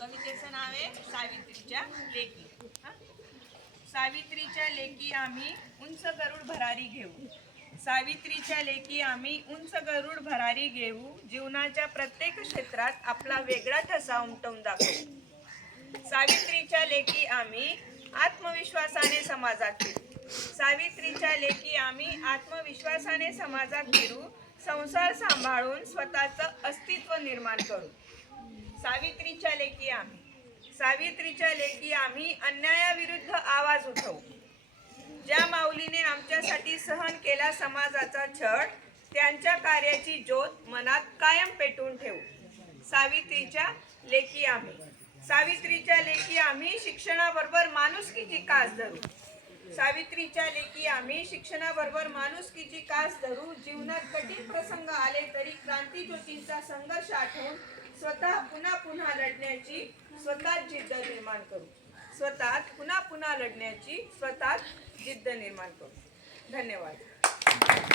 कवितेचं नाव आहे सावित्रीच्या लेकी. हा? सावित्रीच्या लेकी आम्ही उंच गरुड भरारी घेऊ. सावित्रीच्या लेकी आम्ही उंच गरुड भरारी घेऊ. जीवनाच्या प्रत्येक क्षेत्रात आपला वेगळा ठसा उमटवून दाखवू. सावित्रीच्या लेकी आम्ही आत्मविश्वासाने समाजात फिरू. सावित्रीच्या लेकी आम्ही आत्मविश्वासाने समाजात फिरू. संसार सांभाळून स्वतःचं अस्तित्व निर्माण करू. सावित्रीच्या लेखी आम्ही. सावित्रीच्या लेखी आम्ही अन्यायाविरुद्ध आवाज उठवू. ज्या माऊलीने आमच्यासाठी सहन केला समाजाचा छळ त्यांच्या कार्याची ज्योत मनात कायम पेटून ठेवू. सावित्रीच्या लेखी आम्ही. सावित्रीच्या लेखी आम्ही शिक्षणाबरोबर माणुसकीची कास धरू. सावित्रीच्या लेखी आम्ही शिक्षणाबरोबर माणुसकीची कास धरू. जीवनात कठीण प्रसंग आले तरी क्रांती ज्योतींचा संघर्ष आठवून स्वतः पुन्हा पुन्हा लढण्याची स्वतः जिद्द निर्माण करू. स्वतः पुन्हा पुन्हा लढण्याची स्वतः जिद्द निर्माण करू. धन्यवाद.